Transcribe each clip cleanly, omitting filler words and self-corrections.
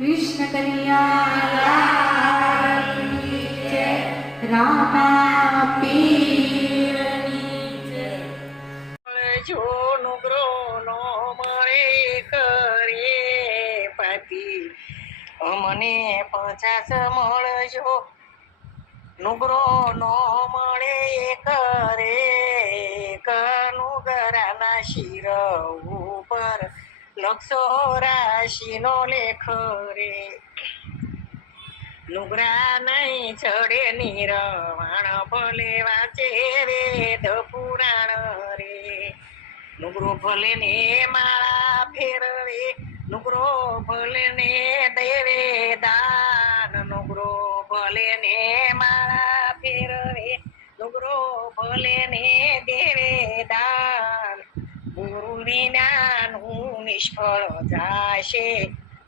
कृष्ण कन्हैया जय रामा पीરની જય। જો નુગરો નો મળે કરે પાતી અમને 50 મળજો નુગરો નો મળે કરે કનુગરાના શિર ઉપર લક્ષો રાશિનો લેખ રે નુગરા નહીં ચડે નિરવાણ ભલે વાંચે વેદ પુરાણ રે નુગરો ભલે ને માળા ફેરવે નુગરો ભલે ને દેવે દાન નુગરો ભલે ને માળા ફેરવે નુગરો ભલે ને દેવે દાન ગુરુ વિનાનું નિષ્ફળ જાશે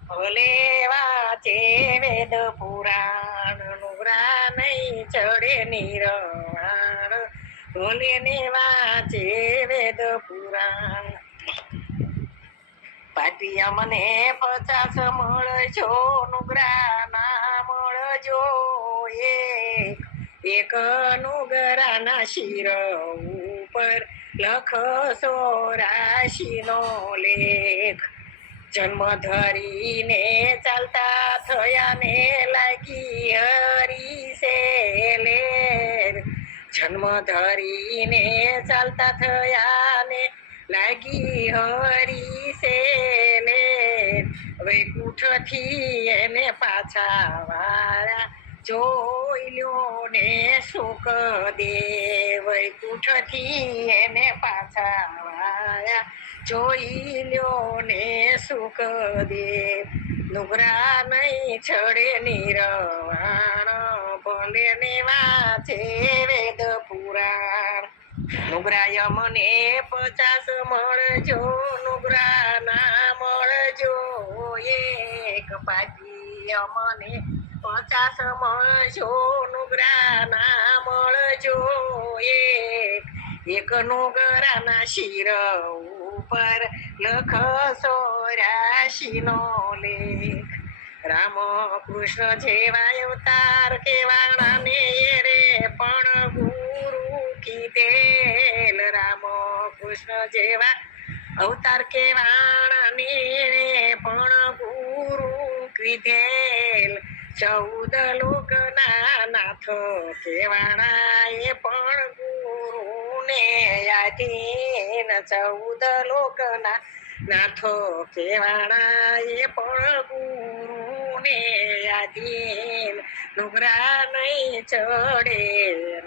ભલે વાંચે વેદ પુરાણ નુગરા નહીં ચડે નિરવાણ ભલે ને વાંચે વેદ પુરાણ પાટિયા મને 50 મળજો નુગરા ના મળજો એક નુગરાના શિર ઉપર લખસો રાશિનો લેખ જન્મ ધરીને ચાલતા થયા ને લાગી હરી સે લેર જન્મ ધરીને ચાલતા થયા ને લાગી હરી સે લેર વૈકુંઠથી એને પાછા વાળા જોઈ લ્યો ને સુખ દે વૈકુંઠથી એને પાછા વાળા જોઈ લ્યો ને સુખ દે નુગરા નહીં ચડે નિરવાણ ભલે ને વાંચે વેદ પુરાણ નુગરાય મને 50 મળજો નુગરા ના મળજો એક પાટી મને 50 મળજો નુગરા ના મળજો એક નુગરાના શિર ઉપર લખસો રાશિનો લેખ રામ કૃષ્ણ જેવા અવતાર કેવાણા ને રે પણ ગુરુ કીધેલ રામ કૃષ્ણ જેવા અવતાર કેવાણા ને રે પણ ગુરુ કીધેલ 14 લોકના નાથ કેવાણા એ પણ ગુરુને આધીન 14 લોકના નાથો કેવાણા એ પણ ગુરુને આધીન નુગરા નહીં ચડે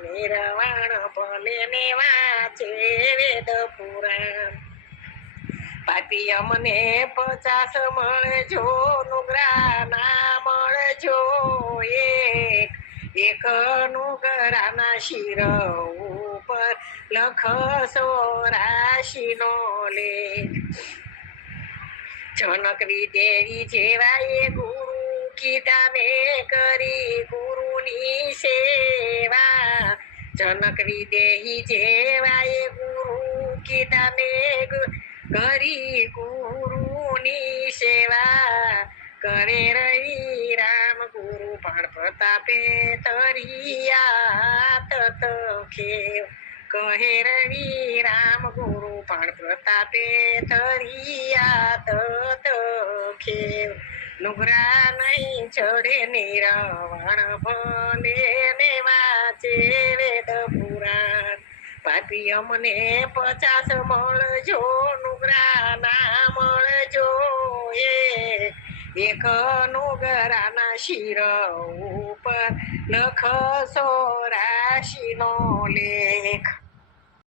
નિરવાણ ભલે ને વાંચે વેદ પુરાણ પાપી અમને 50 મળજો નુગરા ના મળજો એક નુગરાના શિર ઉપર લખસો રાશિનો લેખ જનક વિદેવી જેવા એ ગુરુ કીધા મેં કરી ગુરુની સેવા જનક વિદેહી જેવા એ ગુરુ કીધા મેં કરી ગુરુની સેવા કરે રહી રામ ગુરુ પણ પ્રતાપે તરિયા તત ખેવ કહે રવિ રામ ગુરુ પણ પ્રતાપે તરિયા તત ખેવ નુગરા નહીં ચડે નિરવાણ ભલે ને વાંચે વેદ પુરાણ પાપી અમને 50 મળજો નુગરા ના મળજો એક નુગરાના શિર ઉપર લખસો રાશિનો લેખ